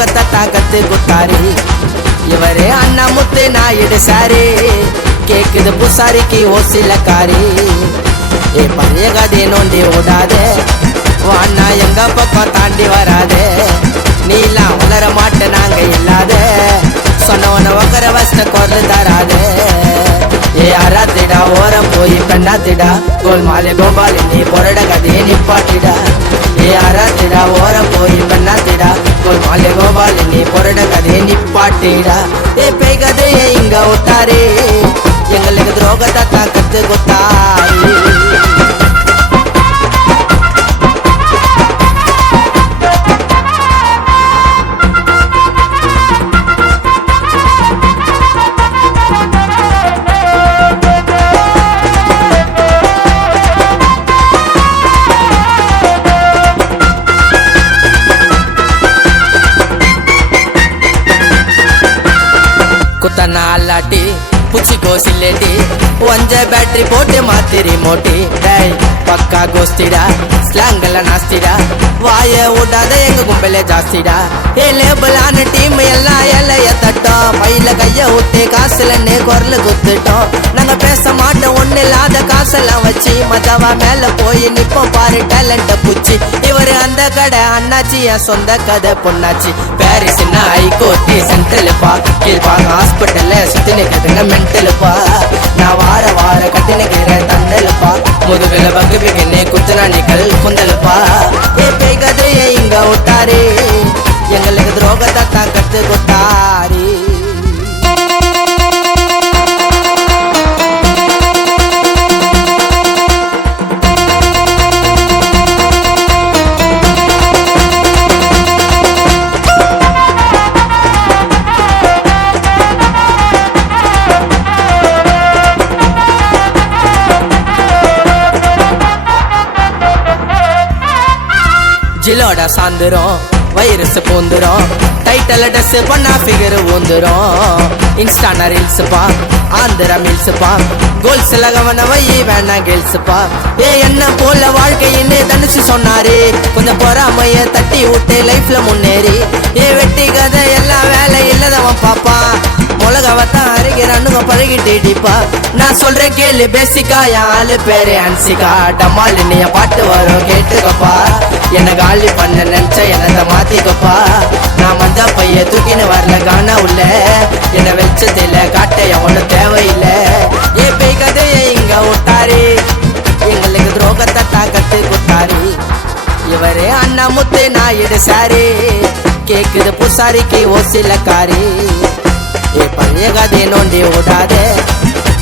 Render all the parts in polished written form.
துரோகத்தை தாக்கத்து குத்தாரி இவரே அண்ணா முத்து நாயுடு சாரி கேக்குது பூசாரிக்கு ஓசிலக்காரி ஏ பழைய கதை நோண்டி விடாதே வாண்ணா எங்க பக்கம் தாண்டி வராதே நீலாம் வளர மாட்ட நாங்க இல்லாத சொன்னவன உக்கர வசன குரல் தராதே ஏ அராத்திடா ஓரம் போய் பெண்ணாத்திடா கோல்மாலே கோபாலி நீ பொரட கதையை நிப்பாட்டிடா ஏ அராத்திடா ஓரம் போய் பெண்ணாத்திடா கோல்மாலே கோபாலி நீ பொரட கதையை நிப்பாட்டிடா ஏ பேய் கதையை இங்க ஒத்தாரே எங்களுக்கு துரோகத்தை தான் கத்து கொத்தாரி குத்தனா அல்லாட்டி புச்சி கோசில்லேட்டி ஒஞ்ச பேட்டரி போட்டு மாத்திரி மோட்டி டேய் பக்கா கோஸ்திடா ஸ்லாங்கெல்லாம் நாஸ்திடா வாய விடாத எங்க கும்பலே ஜாஸ்திடா ஏ லேபிளான டீம் எல்லாம் எல்லைய தட்டோம் பையில கைய விட்டு காசுலன்னு குரல் குத்துட்டோம் நாங்க பேச மாட்டோம் ஒண்ணு இல்லாத காசெல்லாம் வச்சு மஜாவா மேல போய் நிப்போம் பாரு டேலண்ட பூச்சி இவரு அந்த கடை அண்ணாச்சி என் சொந்த கதை பொண்ணாச்சி பாரிஸ் ஹைகோர்ட் சென்ட்ரல் பா கீழ்பாங்க ஹாஸ்பிட்டல்ல சுத்தி நிக்கிறதுங்க மென்டல் பா நான் வார வார கட்டி நிக்கிற தண்டல் பா முதுகுல பங்கு பிகினே குத்துனா நிக்கல் குந்தல் பா ஏ பேய் கதையை இங்க விட்டாரே எங்களுக்கு துரோகத்தை தான் கத்து கொத்தாரி ஜிலோட சாந்துரும் வைரஸ் பூந்துரும் டைட்டல் ட்ரெஸ் பண்ணா ஃபிகர் ஊந்துரும் இன்ஸ்டான ரீல்ஸ் பா ஆந்திரா மீல்ஸ் பா கோல்ஸ் லகவன வை வேணா கேர்ள்ஸ் பா ஏ என்ன போல வாழ்க்கைன்னு தனுச்சு சொன்னாரு கொஞ்சம் பொறாமைய தட்டி விட்டு லைஃப்ல முன்னேறி ஏ வெட்டி கதை எல்லாம் வேலை இல்லதவன் பாப்பான் உலகவத்தான் அருகிறானுங்க பழகிட்டேடிப்பா நான் சொல்றேன் கேளு பேசிக்கா என் ஆளு பேரு அன்சிகா டமாலு நீ பாட்டு வரும் கேட்டுக்கப்பா என்ன காலி பண்ண நினைச்ச என்னத மாத்திக்கப்பா நான் மஞ்சா பைய தூக்கின்னு வரல காணா உள்ள என்ன வெளிச்சத்தில காட்ட எவனு தேவையில்லை ஏ பேய் கதையை இங்க விட்டாரு எங்களுக்கு துரோகத்தை தாக்கத்து குத்தாரு இவரே அண்ணா முத்து நாயுடு சாரி கேக்குது பூசாரிக்கு ஓசிலக்காரி ஏ பழைய கதை நோண்டி விடாதே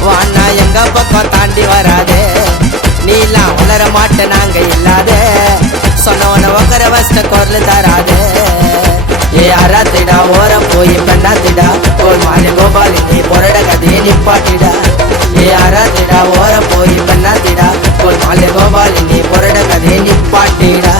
வாண்ணா எங்க பக்கம் தாண்டி வராதே நீலாம் வளர மாட்ட நாங்க இல்லாத சொன்னவன உக்கர வசன குரல் தராதே ஏ அராத்திடா ஓரம் போய் பெண்ணாத்திடா கோல்மாலே கோபாலி நீ பொரட கதையை நிப்பாட்டிடா ஏ அராத்திடா ஓரம் போய் பெண்ணாத்திடா கோல்மாலே கோபாலி நீ பொரட கதையை நிப்பாட்டிடா